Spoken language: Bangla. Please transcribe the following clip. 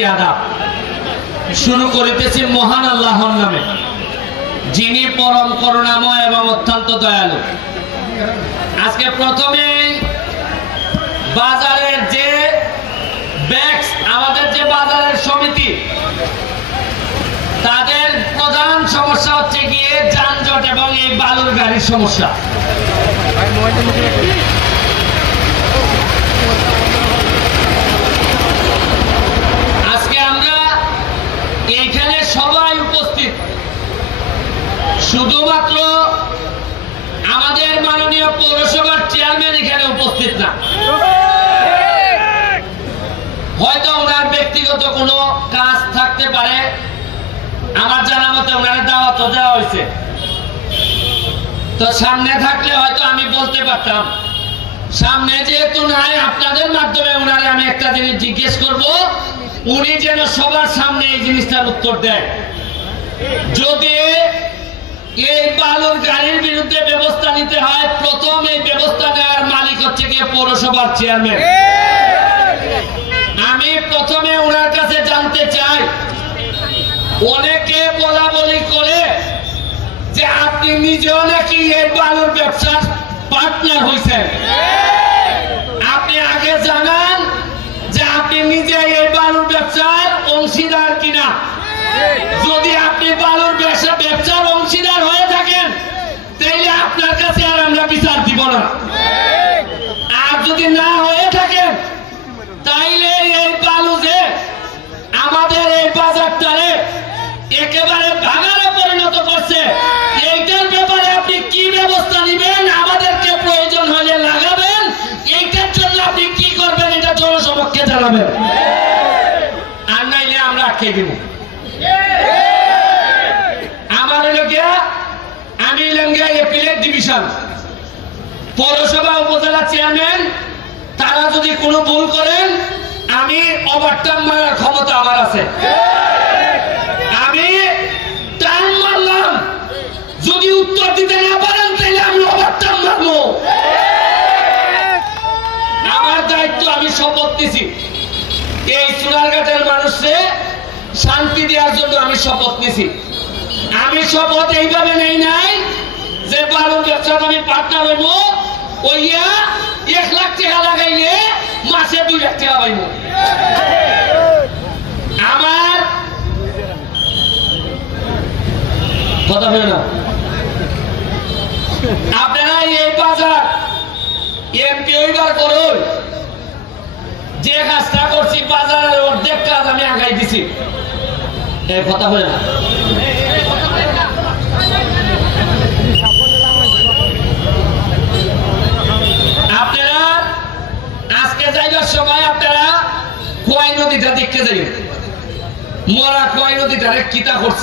একটি আদাব শুরু করিতেছি মহান আল্লাহর নামে, যিনি পরম করুণাময় এবং অত্যন্ত দয়ালু। আজকে প্রথমে বাজারের যে ব্যাংক, আমাদের যে বাজারের সমিতি, তাদের প্রধান সমস্যা হচ্ছে গিয়ে যানজট এবং এই বালুর গাড়ির সমস্যা। আজকে আমরা এইখানে সবাই উপস্থিত, শুধুমাত্র আমাদের মাননীয় পৌরসভার চেয়ারম্যান এখানে উপস্থিত না। হয়তো ওনার ব্যক্তিগত কোনো কাজ থাকতে পারে, আমার জানা মতে ওনার দাওয়াত দেওয়া হয়েছে, তো সামনে থাকলে হয়তো আমি বলতে পারতাম। সামনে যেহেতু নাই, আপনাদের মাধ্যমে ওনারে আমি একটা জিনিস জিজ্ঞেস করব, উনি যেন সবার সামনে এই জিনিসটার উত্তর দেয়। যদি এই বালুর গাড়ির বিরুদ্ধে ব্যবস্থা নিতে হয়, প্রথম এই ব্যবস্থা নেওয়ার মালিক হচ্ছে গিয়ে পৌরসভার চেয়ারম্যান। আমি প্রথমে ওনার কাছে জানতে চাই, অনেকে বলা বলি করে যে আপনি নিজেও নাকি এই বালুর ব্যবসার পার্টনার হয়েছেন। আপনি আগে জানান যে আপনি নিজে এই বালুর ব্যবসার অংশীদার কিনা। যদি আপনি বালুর ব্যবসার অংশীদার হয়ে থাকেন, তাহলে আপনার কাছে আর আমরা বিচার দিব না। আর যদি না হয়ে থাকেন, তাইলে এই বালু যে আমাদের এই বাজারটারে একেবারে ভাগারে পরিণত করছে, এইটার ব্যাপারে আপনি কি ব্যবস্থা নেবেন, আমাদেরকে প্রয়োজন হলে লাগাবেন, এইটার জন্য আপনি কি করবেন এটা জনসমক্ষে জানাবেন। আর নাইলে আমরা আটকে দিব। আমার এলাকা, আমি এপিলেট ডিভিশন পৌরসভা উপজেলা চেয়ারম্যান, তারা যদি কোনো ভুল করেন, আমি ওভারটার্ন মারার ক্ষমতা আমার আছে। আমি টার্ন মারলাম, যদি উত্তর দিতে না পারেন তাহলে আমি ওভারটার্ন মারবো। আমার দায়িত্ব, আমি শপথ নিছি এই চুনারঘাটের মানুষকে শান্তি দেওয়ার জন্য আমি শপথ নিছি। আমি শপথ এইভাবে নেই নাই যে বালুর ব্যবসাতে আমি পার্টনার হইব, ওইয়া 1 লাখ টাকা লাগাইলে মাসে 2 লাখ টাকা পাইব। আমার কথা বলে না, আপনারা এই বাজার এমপি হইবার করুন, যে কাজটা করছি বাজারের অর্ধেক কাজ আমি আগাই দিছি। এই কথা বলে না, আপনারা আজকে যাইবার সময় আপনারা খোয়াই নদীটা দেখতে যাইবেন। মরা খোয়াই নদীটা কিতা করছে।